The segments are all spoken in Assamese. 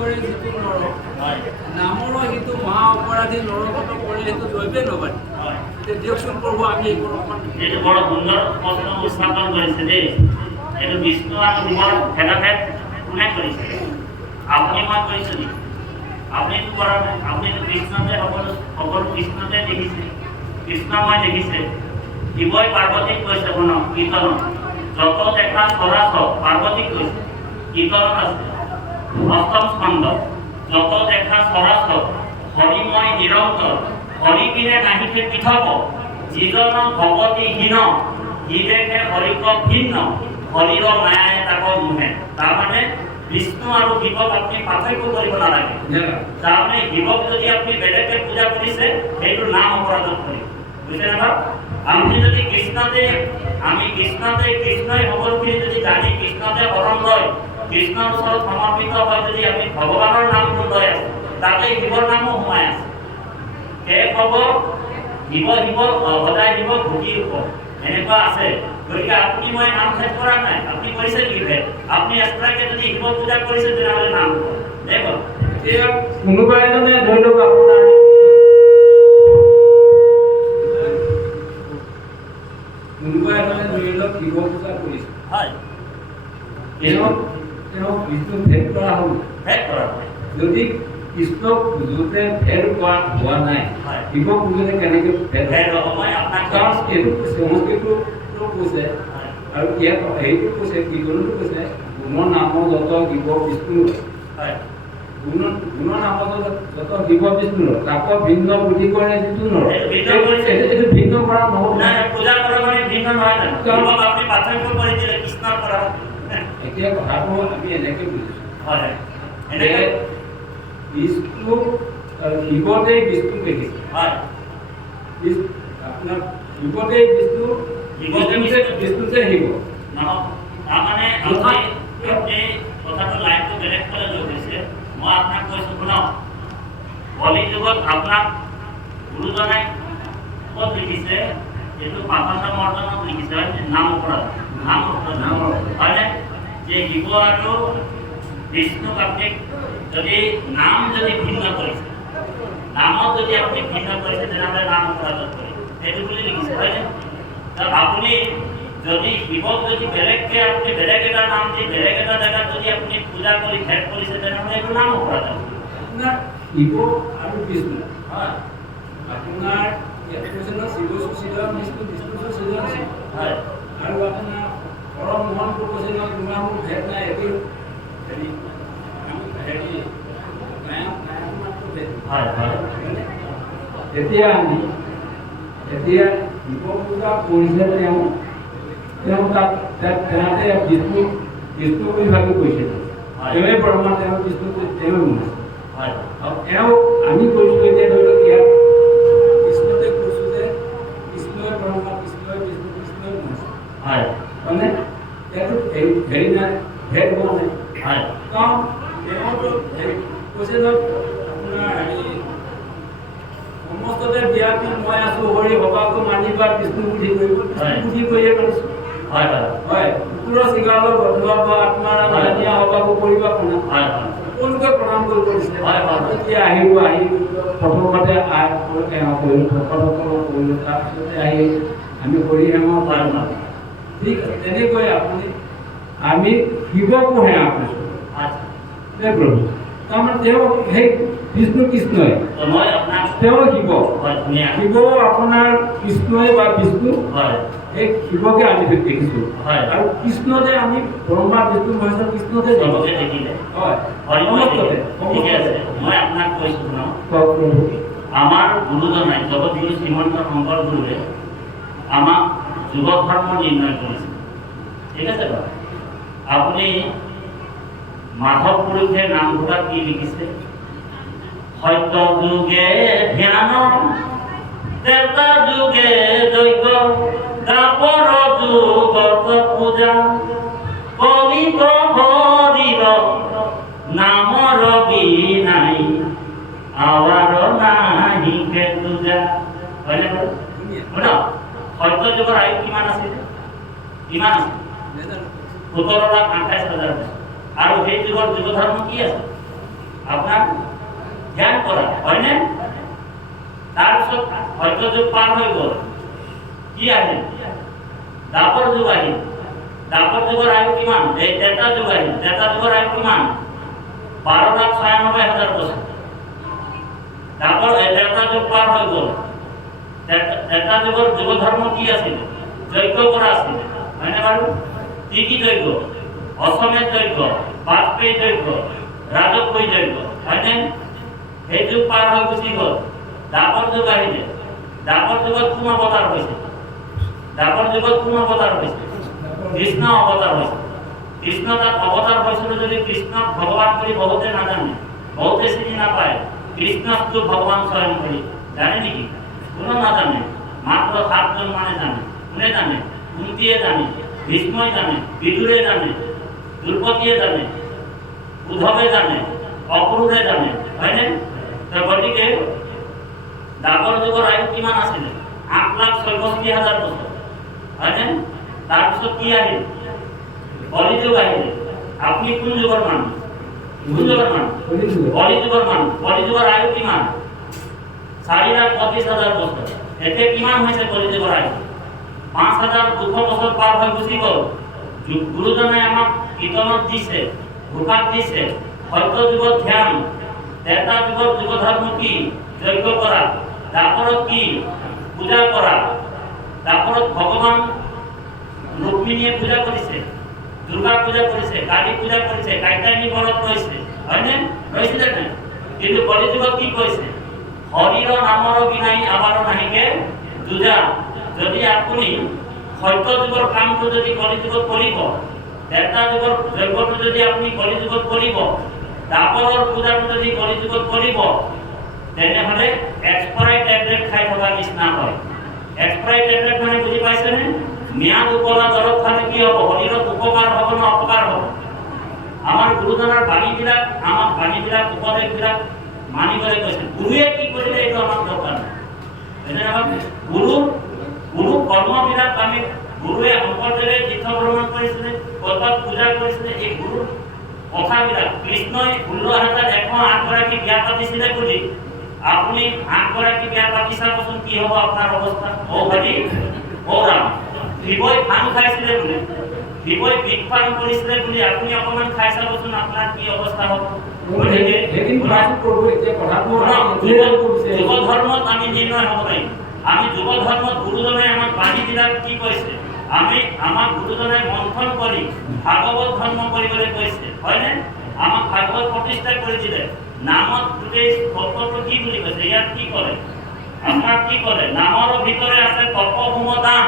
কৰি যিটো নৰক নামৰো সেইটো মহা অপৰাধী নৰকত কৰি সেইটো দৈৱে নবাদ এতিয়া দিয়কচোন প্ৰভু আমি এইবোৰ অকণ এইটো বড় সুন্দৰ প্ৰশ্ন উত্থাপন কৰিছে দেই এইটো বিষ্ণু আৰু শিৱৰ ভেদাভেদ কোনে কৰিছে আপুনি মই কৰিছো নেকি আপুনিতো কৰা নাই আপুনিতো কৃষ্ণতে সকলো কৃষ্ণতে দেখিছে কৃষ্ণময় দেখিছে শিৱই পাৰ্বতীক কৈছে শুনক কীৰ্তনত যত দেখা চৰাচৰ পাৰ্বতীক কৈছে কীৰ্তনত আছে অষ্টম স্কন্ধ যত দেখা চৰাচৰ হৰিময় নিৰন্তৰ হৰি বিনে নাহিকে পৃথক যিজন ভগৱতী হীন হীদেখে হৰিক ভিন্ন হৰিৰ মায়াই তাক মোহে তাৰমানে বিষ্ণু আৰু শিৱক আপুনি পাৰ্থক্য কৰিব নালাগে তাৰমানে শিৱক যদি আপুনি বেলেগকে পূজা কৰিছে সেইটো নাম অপৰাধত কৰিব বুজিছে নে বাৰু আপুনি যদি কৃষ্ণতে আমি কৃষ্ণতে কৃষ্ণই সকলোখিনি যদি জানি কৃষ্ণতে শৰণ লয় কৃষ্ণৰ ওচৰত সমৰ্পিত হয় যদি আমি ভগৱানৰ নামটো লৈ আছো তাতে শিৱৰ নামো সোমাই আছে শেষ হ'ব শিৱ সদায় শিৱ ভূতি ৰূপ এনেকুৱা আছে গতিকে আপুনি মই নাম ভেদ কৰা নাই আপুনি কৰিছে নেকি ভেদ আপুনি এক্সট্ৰাকে যদি শিৱ পূজা কৰিছে তেনেহ'লে নাম দেখক এতিয়া কোনোবা এজনে ধৰি লওক আপোনাৰ কোনোবা এজনে ধৰি লওক শিৱ পূজা কৰিছে হয় তেওঁ বিষ্ণুক ভেদ কৰা হ'ল ভেদ কৰা হয় যদি কৃষ্ণক পুজোতে ভেদ কৰা হোৱা নাই শিৱ পুজোতে কেনেকৈ ভেদ হ'ব মই আপোনাক কাৰণ এইটো সংস্কৃতটো কৈছে আৰু ইয়াত হেৰিটো কৈছে কীৰ্তনটো কৈছে গুণৰ নামৰ যত শিৱ বিষ্ণু হয় গুণৰ নামৰ যত শিৱ বিষ্ণু তাক ভিন্ন বুদ্ধি কৰে যিটো নৰ এইটো ভিন্ন কৰা নহ'ব নাই পূজা কৰা মানে ভিন্ন নহয় জানো শিৱক আপুনি পাৰ্থক্য কৰি দিলে কৃষ্ণৰ পৰা এতিয়া কথাটো আমি এনেকৈ বুজিছোঁ হয় এনেকৈ বিষ্ণু শিৱতে বিষ্ণু দেখিছে হয় আপোনাৰ শিৱতে বিষ্ণু বিষ্ণুতে শিৱ নহয় তাৰমানে আপুনি কথাটো লাইনটো বেলেগ ফালে লৈ গৈছে মই আপোনাক কৈছোঁ শুনক কলি যুগত আপোনাক গুৰুজনে ক'ত লিখিছে এইটো পাচন্দ মৰ্দনত লিখিছে নাম অপৰাধ হয়নে যে শিৱ আৰু বিষ্ণুক আপুনি যদি নাম যদি ভিন্ন কৰিছে নামত যদি আপুনি ভিন্ন কৰিছে তেনেহ'লে নাম অপৰাধত কৰে সেইটো বুলি লিখিছে হয়নে আপুনি যদি শিৱক যদি বেলেগকে আপুনি বেলেগ এটা নাম দি বেলেগ এটা জেগাত যদি আপুনি পূজা কৰি ভেদ কৰিছে তেনেহ'লে এইটো নাম অপৰাধ আপোনাৰ শিৱ আৰু বিষ্ণু হয় আপোনাৰ ইয়াত কৈছে ন শিৱ সুশীলন বিষ্ণু বিষ্ণু সুশীলন হয় আৰু আপোনাৰ পৰম মোহনটো কৈছে ন তোমাৰ মোৰ ভেদ নাই এটি হেৰি এতিয়া শিৱ পূজা কৰিছে তেওঁ তাত তেহাতে বিষ্ণু বুলি ভাবি কৈছে তেওঁৱে ব্ৰহ্মা তেওঁ বিষ্ণু তেওঁৱে মনে আৰু তেওঁ আমি কৈছোঁ এতিয়া ধৰি লওক ইয়াত কৃষ্ণতে কৈছোঁ যে কৃষ্ণই ব্ৰহ্মা কৃষ্ণই বিষ্ণু কৃষ্ণই মনে মানে তেওঁতো হেৰি নাই ভেদ হোৱা নাই কাৰণ তেওঁতো কৈছে ধৰক আপোনাৰ হেৰি সমস্ততে ব্যাপী মই আছোঁ হৰি ভবাকো মানিবা বিষ্ণু বুদ্ধি কৰিব বুদ্ধি কৰিয়ে কৰিছোঁ হয় কুকুৰৰ চিগাৰৰ গধুৱা বা আত্মাৰ ধুনীয়া হবাকো কৰিবা প্ৰণাম সকলোকে প্ৰণাম কৰিব দিছিলে এতিয়া আহি প্ৰথমতে ভকতসকলক কৰিলোঁ তাৰপিছতে আহি আমি হৰি সেৱা পাৰোঁ ঠিক আছে তেনেকৈ আপুনি আমি শিৱকো সেৱা কৰিছোঁ প্ৰভু তাৰমানে তেওঁ সেই বিষ্ণু কৃষ্ণই তেওঁ শিৱ আপোনাৰ কৃষ্ণই বা বিষ্ণু সেই শিৱকে আমি দেখিছোঁ আৰু কৃষ্ণতে আমি ব্ৰহ্মা বিষ্ণু মহেশ্বৰ কৃষ্ণতে দেখিলে হয় মই আপোনাক কৈছোঁ ন আমাৰ গুৰুজনাই জগতগুৰু শ্ৰীমন্ত শংকৰ গুৰুৱে আমাক যুগ ধৰ্ম নিৰ্ণয় কৰিছে ঠিক আছে বাৰু আপুনি মাধৱ পুৰুষে নামঘোষাত কি লিখিছে সত্য যুগে ধ্যান ত্ৰেতা যুগে যজ্ঞ দ্বাপৰ যুগত পূজা কলিত হৰিৰ নামৰ বিনাই আৱাৰ নাহিকে পূজা হয়নে বাৰু সত্য যুগৰ আয়ু কিমান আছিল 17,28,000 আৰু সেই যুগৰ যুগ ধৰ্ম কি আছে আপোনাৰ ধ্যান কৰা হয়নে? তাৰপিছত সত্য যুগ পাৰ হৈ গ'ল, কি আহিল? দ্বাপৰ যুগ আহিল। দ্বাপৰ যুগৰ আয়ু কিমান? এই ত্ৰেতা যুগ আহিল। ত্ৰেতা যুগৰ আয়ু কিমান? 12,96,000 বছৰ। ত্ৰেতা যুগ পাৰ হৈ গ'ল। ত্ৰেতা যুগৰ যুগ ধৰ্ম কি আছিল? যজ্ঞ কৰা আছিল, হয়নে বাৰু? কি কি যজ্ঞ? অশ্বমেধ যজ্ঞ, বাজপেয়ী যজ্ঞ, ৰাজকীয় যজ্ঞ, হয়নে? সেই যুগ পাৰ হৈ গুচি গ'ল। দ্বাপৰ যুগ আহিলে। দ্বাপৰ যুগত কোন অৱতাৰ হৈছে? দ্বাপৰ যুগত কোন অৱতাৰ হৈছে? কৃষ্ণ অৱতাৰ হৈছে। কৃষ্ণ তাত অৱতাৰ হৈছিল যদি কৃষ্ণক ভগৱান বুলি বহুতে নাজানে, বহুতে চিনি নাপায়। কৃষ্ণটো ভগৱান স্বয়ং বুলি জানে নেকি? কোনো নাজানে, মাত্ৰ 7 জন মানে জানে। কোনে জানে? কুন্তীয়ে জানে, ভীষ্মই জানে, বিদুৰে জানে, দ্ৰৌপদীয়ে জানে, উদ্ধৱে জানে, অক্ৰূৰে জানে, হয়নে? গতিকে দ্বাপৰ যুগৰ আয়ু কিমান আছিল? 8,64,000 বছৰ, হয়নে? তাৰপিছত কি আহিল? কলি যুগ আহিল। আপনি কোন যুগৰ মানুহ? কোন যুগৰ মানুহ? কলি যুগৰ মানুহ। কলি যুগৰ আয়ু কিমান? 4,25,000 বছৰ। এতে কিমান হৈছে কলি যুগৰ আয়ু? 5,200 বছর পার হয়ে গুছি গল। গুরুজনে আমাক কীর্তনত দিছে, ঘোষাত দিছে, সত্য যুগত ধ্যান, ত্রেতা যুগত যুগ ধর্ম কি? যজ্ঞ করা। দ্বাপরত কি? পূজা করা। দ্বাপরত ভগবান রুক্মিণীয়ে পূজা করেছে, দুর্গা পূজা করেছে, কালী পূজা করেছে, কাইতানি ব্রত রয়েছে, হয়নে? রয়েছে না? কিন্তু কলি যুগত কি কইছে? হরির নামর বিনাই আবার নাহিকে দুজা। যদি আপনি সত্য যুগৰ কামটো যদি কলি যুগত কৰিব, ত্ৰেতা যুগৰ যজ্ঞটো যদি আপনি কলি যুগত কৰিব, দ্বাপৰৰ পূজাটো যদি কলি যুগত কৰিব, তেনেহলে এক্সপায়াৰ টেবলেট খাই থকা নিচিনা হয়। এক্সপায়াৰ টেবলেট মানে বুজি পাইছেনে? ম্যাদ উপলা দৰৱ খালে কি হ'ব? শৰীৰত উপকাৰ হ'ব না অপকাৰ হ'ব? আমাৰ গুৰুজনাৰ বাণীবিলাক, আমাৰ বাণীবিলাক, উপদেশবিলাক মানিবলৈ কৈছে। গুৰুৱে কি কৰিলে এইটো আমাৰ দৰকাৰ নাই। গুৰু কৰ্মবিলাক আমি গুৰুৱে শংকৰদেৱে তীৰ্থ ভ্ৰমণ কৰিছিলে, কতত পূজা কৰিছিলে। এই গুৰুৰ কথাবিলাক কৃষ্ণই 16,108 গৰাকী বিয়া পাতিছিলে বুলি আপুনি 8 গৰাকী বিয়া পাতি চাবচোন কি হ'ব আপোনাৰ অৱস্থা? ও হৰি ও ৰাম। শিৱই ভাং খাইছিলে বুলি, শিৱই বিষ পান কৰিছিলে বুলি আপুনি অকণমান খাই চাবচোন আপোনাৰ কি অৱস্থা হ'ব? যুগ ধৰ্মত আমি নিৰ্ণয় হ'ব লাগিব। আমি যুগ ধৰ্মত গুৰুজনে আমাক বাণীবিলাক কি কৈছে? আমি আমাক গুৰুজনে মন্থন কৰি ভাগৱত ধৰ্ম কৰিবলৈ কৈছে, হয়নে? আমাক ভাগৱত প্ৰতিষ্ঠা কৰি দিলে। নামত গোটেই তত্ত্বটো কি বুলি কৈছে? ইয়াত কি কৰে? আপোনাৰ কি কৰে? নামৰ ভিতৰে আছে তপ হোম দান।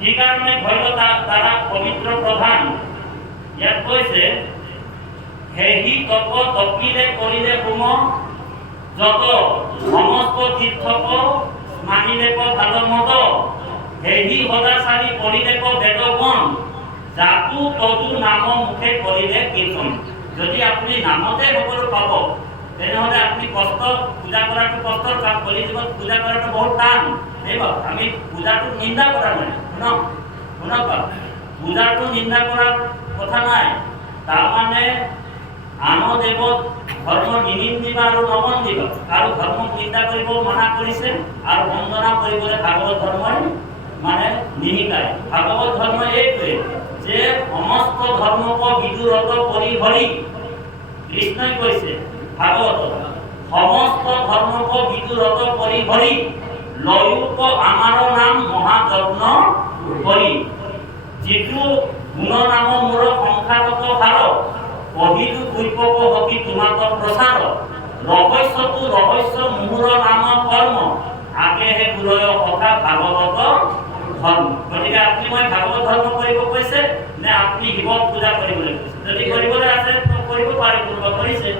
কি কাৰণে ভৈল দ্বাৰা পবিত্ৰ প্ৰধান? ইয়াত কৈছে হেহি তপ তপিলে কৰিলে হোম যত সমস্ত তীৰ্থক মানিলেক ভালো মত হেহি সদাচাৰী কৰিলেক বেদবন জাতু তদু নাম মুখে কৰিলে কীৰ্তন। যদি আপুনি নামতে সকলো পাব তেনেহলে আপুনি কষ্ট পূজা কৰাটো কষ্টৰ কাম। কলি যুগত পূজা কৰাটো বহুত টান। এইবাৰ আমি পূজাটো নিন্দা কৰা নাই, শুনক শুনক, পূজাটো নিন্দা কৰাৰ কথা নাই। তাৰমানে আন দেৱত ধৰ্ম নিনিন্দিবা আৰু নবন্দিবা। আৰু ধৰ্মক নিন্দা কৰিব মানা কৰিছে আৰু বন্দনা কৰিবলৈ ভাগৱত ধৰ্মই মানে নিশিকায়। ভাগৱত ধৰ্ম এইটোৱে যে সমস্ত ধৰ্মক বিদুৰত কৰি হৰি। কৃষ্ণই কৈছে ভাগৱত, সমস্ত ধৰ্মক বিদুৰত কৰি হৰি লয়ুক আমাৰ নাম মহাযজ্ঞ কৰি। যিটো গুণ নাম মোৰ সংখ্যাগত হাৰ কহিলু কৈপক হকি তোমাক প্ৰচাৰ ৰহস্যটো ৰহস্য মুহুৰ নাম কৰ্ম আকেহে গুৰয় সখা ভাগৱত ধৰ্ম। গতিকে আপুনি মই ভাগৱত ধৰ্ম কৰিব কৈছে নে আপুনি শিৱক পূজা কৰিবলৈ কৈছে? যদি কৰিবলৈ আছে তো কৰিব পাৰে, পূৰ্ব কৰিছে,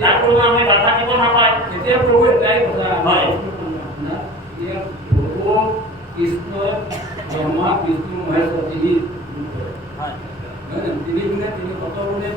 তাৰ কোনো আমি বাধা দিব নাপায়। এতিয়া প্ৰভু এটাই কথা হয়, প্ৰভু কৃষ্ণ ব্ৰহ্মা বিষ্ণু মহেশ্বৰ তিনি, তিনি গুণে তিনি কত গুণে